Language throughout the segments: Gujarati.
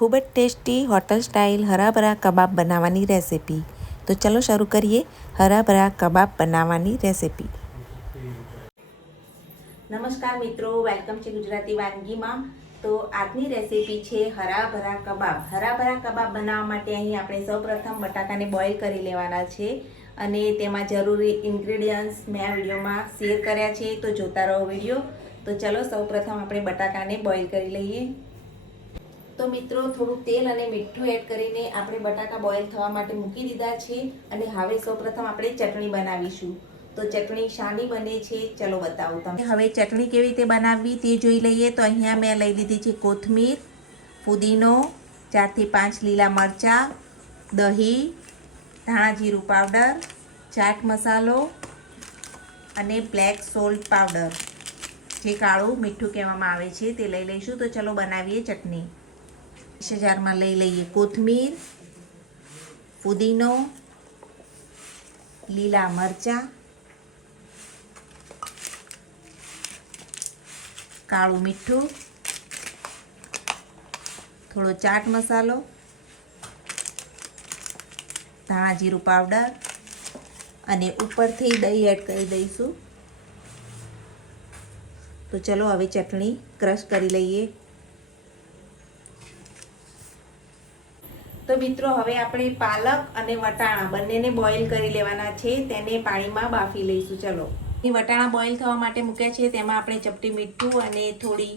ખૂબ જ ટેસ્ટી હોટલ સ્ટાઇલ હરાભરા કબાબ બનાવવાની રેસિપી। તો ચલો શરૂ કરીએ હરાભરા કબાબ બનાવવાની રેસિપી। નમસ્કાર મિત્રો, વેલકમ છે ગુજરાતી વાનગીમાં। તો આજની રેસિપી છે હરાભરા કબાબ। હરાભરા કબાબ બનાવવા માટે અહીં આપણે સૌપ્રથમ બટાકાને બોઇલ કરી લેવાના છે અને તેમાં જરૂરી ઇન્ગ્રેડિયન્ટ્સ મેં આ વિડીયોમાં શેર કર્યા છે, તો જોતા રહો વિડીયો। તો ચલો સૌપ્રથમ આપણે બટાકાને બોઇલ કરી લઈએ। તો મિત્રો થોડું તેલ અને મીઠું એડ કરીને આપણે બટાકા બોઇલ થવા માટે મૂકી દીધા છે અને હવે સૌપ્રથમ આપણે ચટણી બનાવીશું। તો ચટણી શાની બને છે ચલો બતાવું તમને। હવે ચટણી કેવી રીતે બનાવવી તે જોઈ લઈએ। તો અહીંયા મેં લઈ લીધી છે કોથમીર, ફુદીનો, 4 થી 5 લીલા મરચાં, દહીં, ધાણા જીરું પાવડર, ચાટ મસાલો અને બ્લેક સોલ્ટ પાવડર, જે કાળું મીઠું કહેવામાં આવે છે, તે લઈ લઈશું। તો ચલો બનાવીએ ચટણી। જારમાં લઈ લઈએ કોથમીર, ફુદીનો, લીલા મરચાં, કાળું મીઠું, થોડો ચાટ મસાલો, ધાણા જીરું પાવડર અને ઉપરથી દહીં એડ કરી દઈશું। તો ચલો હવે ચટણી ક્રશ કરી લઈએ। તો મિત્રો હવે આપણે પાલક અને વટાણા બંનેને બોઇલ કરી લેવાના છે, તેને પાણીમાં બાફી લઈશું। ચલો વટાણા બોઇલ થવા માટે મૂક્યા છે, તેમાં આપણે ચપટી મીઠું અને થોડી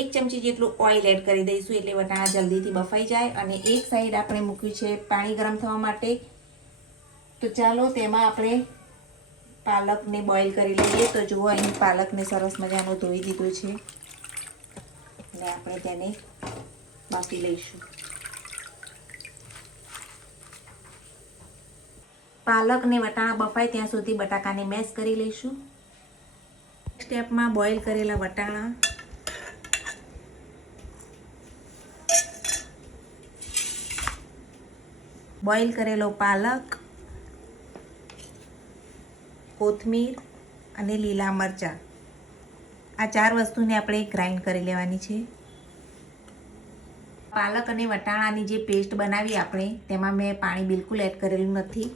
1 ચમચી જેટલું ઓઇલ એડ કરી દઈશું, એટલે વટાણા જલ્દીથી બફાઈ જાય। અને એક સાઈડ આપણે મૂક્યું છે પાણી ગરમ થવા માટે। તો ચાલો તેમાં આપણે પાલકને બોઇલ કરી લઈએ। તો જુઓ અહીં પાલકને સરસ મજાનો ધોઈ દીધો છે અને આપણે તેને બાફી લઈશું। પાલક ને વટાણા બફાય ત્યાં સુધી બટાકાને મેશ કરી લઈશું। સ્ટેપમાં બોઇલ કરેલા વટાણા, બોઇલ કરેલો પાલક, કોથમીર અને લીલા મરચાં, આ 4 વસ્તુને આપણે ગ્રાઇન્ડ કરી લેવાની છે। પાલક અને વટાણાની જે પેસ્ટ બનાવી આપણે, તેમાં મેં પાણી બિલકુલ એડ કરેલું નથી।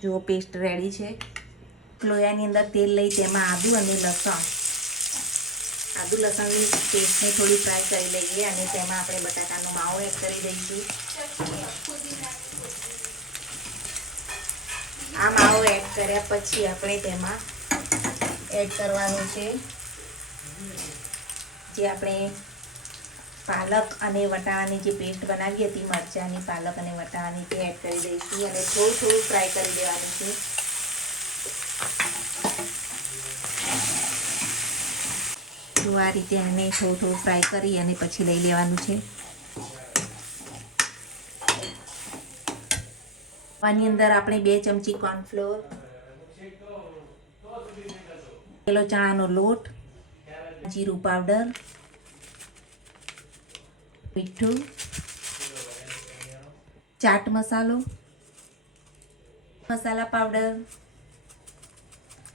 જો પેસ્ટ રેડી છે। લોયાની અંદર તેલ લઈ તેમાં આદુ અને લસણ, આદુ લસણની પેસ્ટને થોડી ફ્રાય કરી લઈએ અને તેમાં આપણે બટાકાનો માવો એડ કરી દઈશું। આ માવો એડ કર્યા પછી આપણે તેમાં એડ કરવાનું છે જે આપણે પાલક અને વટાણાની જે પેસ્ટ બનાવી હતી, મરચાંની, પાલક અને વટાણાની, તે એડ કરી દઈશું અને થોડું ફ્રાય કરી દેવાનું છે। તો આ રીતે એને થોડું ફ્રાય કરી અને પછી લઈ લેવાનું છે। આની અંદર આપણે 2 ચમચી કોર્નફ્લોર, પેલો ચણાનો લોટ, જીરું પાવડર, મીઠું, ચાટ મસાલો, મસાલા પાવડર,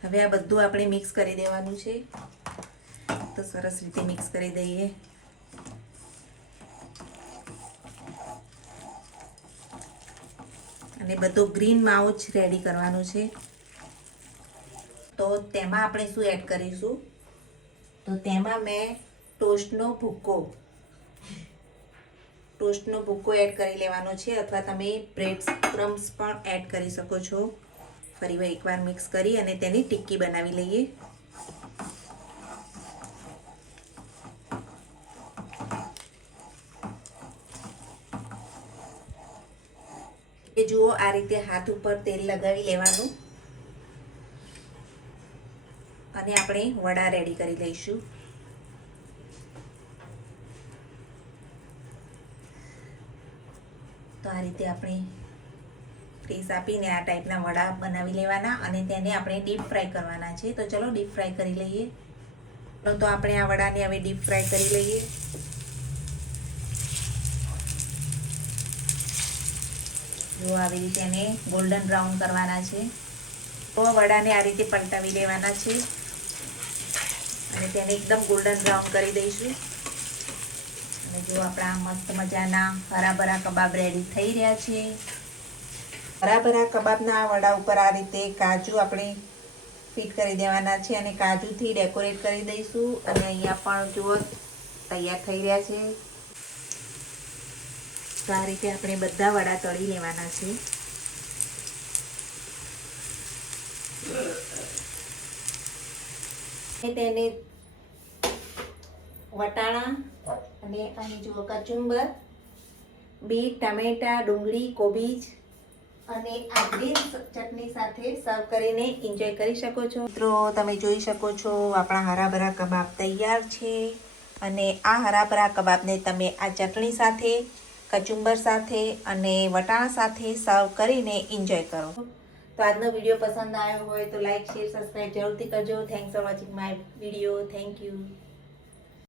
હવે આ બધું આપણે મિક્સ કરી દેવાનું છે। તો સરસ રીતે મિક્સ કરી દઈએ। અને બધું ગ્રીન માવો જ રેડી કરવાનું છે। તો તેમાં આપણે શું એડ કરીશું? તો તેમાં મેં ટોસ્ટનો ભૂકો એડ કરી લેવાનો છે, અથવા તમે બ્રેડ ક્રમ્સ પણ એડ કરી શકો છો। ફરી એકવાર મિક્સ કરી અને તેની ટિક્કી બનાવી લઈએ। એ જુઓ આ રીતે હાથ ઉપર તેલ લગાવી લેવાનું અને આપણે વડા રેડી કરી લઈશું। તો આ રીતે આપણે પ્રેસ આપીને આ ટાઈપના વડા બનાવી લેવાના અને તેને આપણે ડીપ ફ્રાય કરવાના છે। તો ચલો ડીપ ફ્રાય કરી લઈએ। તો આપણે આ વડાને હવે ડીપ ફ્રાય કરી લઈએ। જો આવી રીતે એને ગોલ્ડન બ્રાઉન કરવાના છે। તો વડાને આ રીતે પલટાવી લેવાના છે અને તેને એકદમ ગોલ્ડન બ્રાઉન કરી દઈશું। અને જો આપણા મસ્ત મજાના હરાભરા કબાબ રેડી થઈ રહ્યા છે. હરાભરા કબાબના વડા ઉપર આ રીતે કાજુ આપણે ફિટ કરી દેવાના છે અને કાજુથી ડેકોરેટ કરી દઈશું. અને અહીંયા પણ જુઓ તૈયાર થઈ રહ્યા છે. તો આ રીતે આપણે બધા વડા તળી લેવાના છે. તેને વટાણા અને અહીં જુઓ કચુંબર, બીટ, ટામેટા, ડુંગળી, કોબીજ અને આ ગ્રીન ચટણી સાથે સર્વ કરીને એન્જોય કરી શકો છો. મિત્રો તમે જોઈ શકો છો આપણા હરાભરા કબાબ તૈયાર છે. અને આ હરાભરા કબાબને તમે આ ચટણી સાથે, કચુંબર સાથે અને વટાણા સાથે સર્વ કરીને એન્જોય કરો. તો આજનો વિડીયો પસંદ આવ્યો હોય તો લાઈક, શેર, સબસ્ક્રાઈબ જરૂરથી કરજો. Thanks for watching my video. Thank you.